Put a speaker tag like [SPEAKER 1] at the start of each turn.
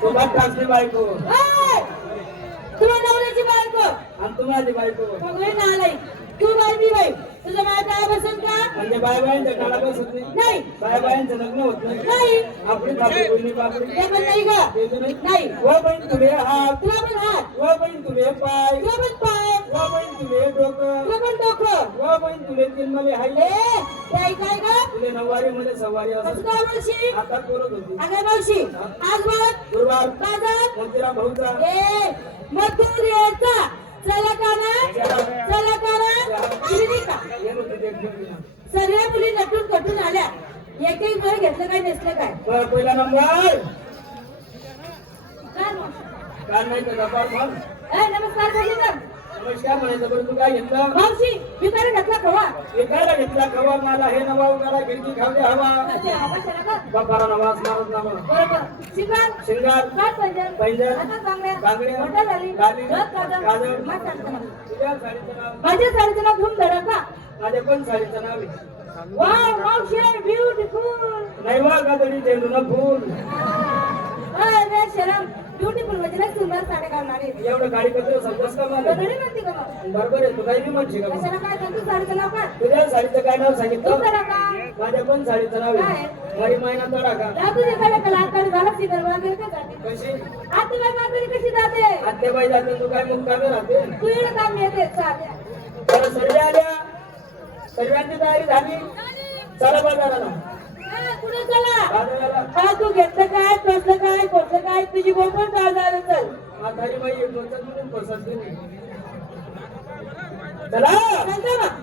[SPEAKER 1] सोबत टाकली बायको!
[SPEAKER 2] तुला नवऱ्याची बायको.
[SPEAKER 1] आणि तू माझी बायको.
[SPEAKER 2] सगळे नालाय. तू बाय मी बाई तुझं माझ्या काय बसेल का?
[SPEAKER 1] म्हणजे बाय बायांच्या काळा बसत नाही. बाय बायांचं लग्न होत नाही. आपली थापी कोणी बापडी
[SPEAKER 2] ते पण नाही का?
[SPEAKER 1] ते नाही. व बहीण तुले हात
[SPEAKER 2] तुला पण हात
[SPEAKER 1] व बहीण तुले पाय.
[SPEAKER 2] तुला पण पाय.
[SPEAKER 1] व बहीण तुले डोकं.
[SPEAKER 2] तुला पण डोकं.
[SPEAKER 1] व बहीण तुले तिनमले हाय.
[SPEAKER 2] ए ते
[SPEAKER 1] नऊवारी मध्ये
[SPEAKER 2] काय मावशी
[SPEAKER 1] आता बोलत होती.
[SPEAKER 2] अगं मावशी आज बघ
[SPEAKER 1] गुरुवार.
[SPEAKER 2] बाजार.
[SPEAKER 1] मोतीराम भाऊचा.
[SPEAKER 2] ए मथुरेचा चला का ना चला का ना दिली नाही का?
[SPEAKER 1] येत होती ते घेऊन.
[SPEAKER 2] सगळ्या मुली नटून कटून आल्या. एक एक वेळ घेतलं काय नेसलं काय?
[SPEAKER 1] पहिला नंबर.
[SPEAKER 2] काय?
[SPEAKER 1] काय नाही
[SPEAKER 2] ए, नमस्कार बोलली ना
[SPEAKER 1] नमस्कार म्हणायचं बरं तू काय घेतलं?
[SPEAKER 2] मावशी खवा.
[SPEAKER 1] एकाला घेतला खवा मला हे नवा उगाला खिडकी खावली हवा? बापारा मारत
[SPEAKER 2] बरोबर.
[SPEAKER 1] शिंगार?
[SPEAKER 2] काय पैंजण?
[SPEAKER 1] पैंजण,
[SPEAKER 2] चांगल्या.
[SPEAKER 1] बांगड्या,
[SPEAKER 2] मोठ्या झाली.
[SPEAKER 1] गाली,
[SPEAKER 2] काजळ,
[SPEAKER 1] काजळ.
[SPEAKER 2] माठ साडीचं नाव.
[SPEAKER 1] नाव.
[SPEAKER 2] माझ्या साडीचं नाव धूम धडका
[SPEAKER 1] माझ्या पण साडीचं नाव आहे?
[SPEAKER 2] वाव मावशी ब्युटिफुल
[SPEAKER 1] नाही वा का तरी झेंडून फुल?
[SPEAKER 2] अरे शरम. ब्युटिफुल म्हणजे ना सुंदर साड्या घालणारे
[SPEAKER 1] एवढं गाडी कत्र समजस का मला
[SPEAKER 2] बदली म्हणते का मग?
[SPEAKER 1] बरोबर आहे तू काही बी म्हणशी का मग?
[SPEAKER 2] कशाला काय सांगतो साडीचं नाव काय?
[SPEAKER 1] तुझ्या साडीचं काय नाव
[SPEAKER 2] धूम
[SPEAKER 1] सांगितलं
[SPEAKER 2] धडका
[SPEAKER 1] माझ्या पण साडीचं नाव आहे. मरी महिना तोडा का?
[SPEAKER 2] जातो ते काय कलाकार झाला ती दरवाजा गेली का जाते?
[SPEAKER 1] कशी?
[SPEAKER 2] आता बाई म्हातारी कशी जाते?
[SPEAKER 1] आत्याबाई जाते तू काय मुक्कामी राहते?
[SPEAKER 2] तू इकडे काम येते
[SPEAKER 1] सर्व आल्या. सर्वांची तयारी झाली. चला बाजाराला.
[SPEAKER 2] पुढे चला?
[SPEAKER 1] बाजाराला.
[SPEAKER 2] हा तू घेतलं काय कसलं काय कोणतं काय? तुझी बोल पण बाजारात चल.
[SPEAKER 1] म्हातारी बाई एक दोन म्हणून पसंत
[SPEAKER 2] चला!